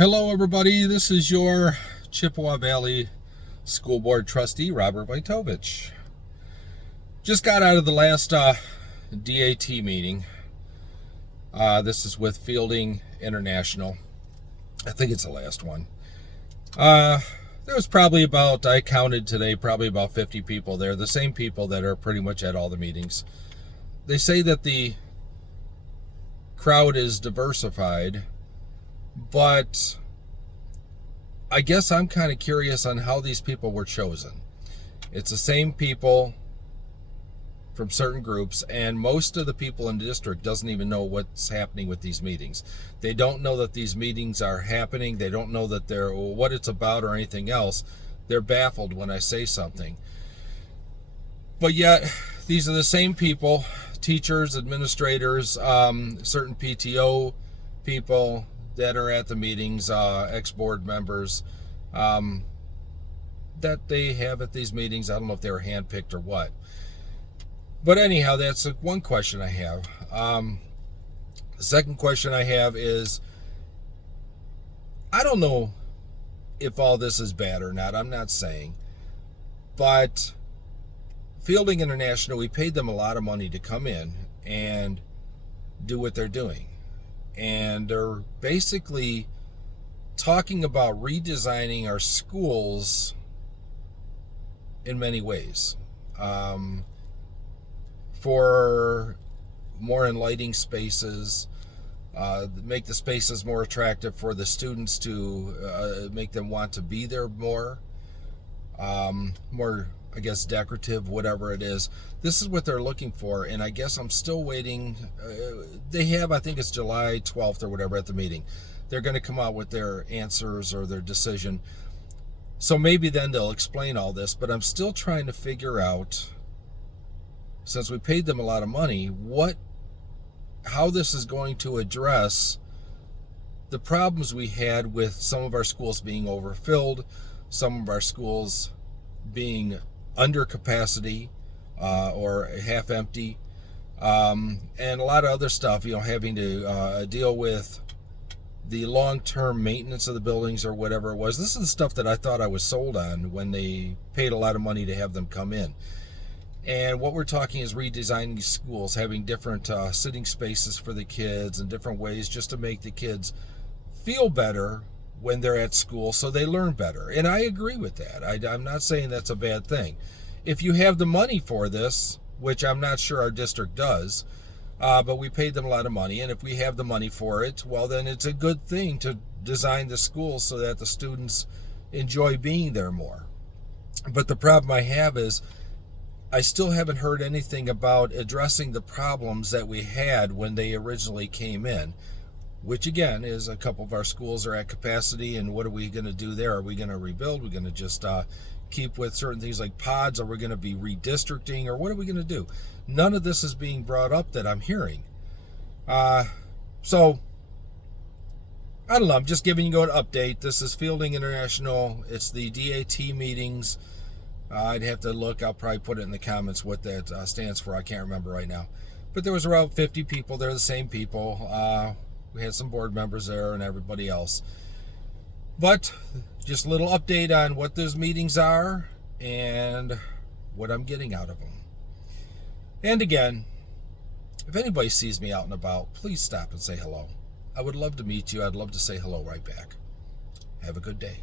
Hello everybody, this is your Chippewa Valley School Board Trustee, Robert Wojtowicz. Just got out of the last DAT meeting. This is with Fielding International. I think it's the last one. There was probably about, I counted today, probably about 50 people there. The same people that are pretty much at all the meetings. They say that the crowd is diversified, but I guess I'm kind of curious on how these people were chosen. It's the same people from certain groups, and most of the people in the district doesn't even know what's happening with these meetings. They don't know that these meetings are happening. They don't know that they're what it's about or anything else. They're baffled when I say something. But yet, these are the same people, teachers, administrators, certain PTO people that are at the meetings, ex-board members, that they have at these meetings. I don't know if they were handpicked or what. But anyhow, that's one question I have. The second question I have is, I don't know if all this is bad or not. I'm not saying. But Fielding International, we paid them a lot of money to come in and do what they're doing. And they're basically talking about redesigning our schools in many ways. For more enlightening spaces, make the spaces more attractive for the students to make them want to be there more, I guess, decorative, whatever it is. This is what they're looking for, and I guess I'm still waiting. They have, I think it's July 12th or whatever at the meeting. They're going to come out with their answers or their decision. So maybe then they'll explain all this, but I'm still trying to figure out, since we paid them a lot of money, how this is going to address the problems we had with some of our schools being overfilled, some of our schools being under capacity or half empty, and a lot of other stuff, having to deal with the long-term maintenance of the buildings or whatever it was. This is the stuff that I thought I was sold on when they paid a lot of money to have them come in. And what we're talking is redesigning schools, having different sitting spaces for the kids and different ways just to make the kids feel better when they're at school so they learn better. And I agree with that. I'm not saying that's a bad thing. If you have the money for this, which I'm not sure our district does, but we paid them a lot of money, and if we have the money for it, well, then it's a good thing to design the schools so that the students enjoy being there more. But the problem I have is I still haven't heard anything about addressing the problems that we had when they originally came in, which again is a couple of our schools are at capacity, and what are we going to do there? Are we going to rebuild? We're going to just keep with certain things like pods, or we're going to be redistricting, or what are we going to do? None of this is being brought up that I'm hearing. So I don't know. I'm just giving you an update. This is Fielding International. It's the DAT meetings. I'd have to look. I'll probably put it in the comments what that stands for. I can't remember right now. But there was around 50 people. They're the same people. We had some board members there and everybody else. But just a little update on what those meetings are and what I'm getting out of them. And again, if anybody sees me out and about, please stop and say hello. I would love to meet you. I'd love to say hello right back. Have a good day.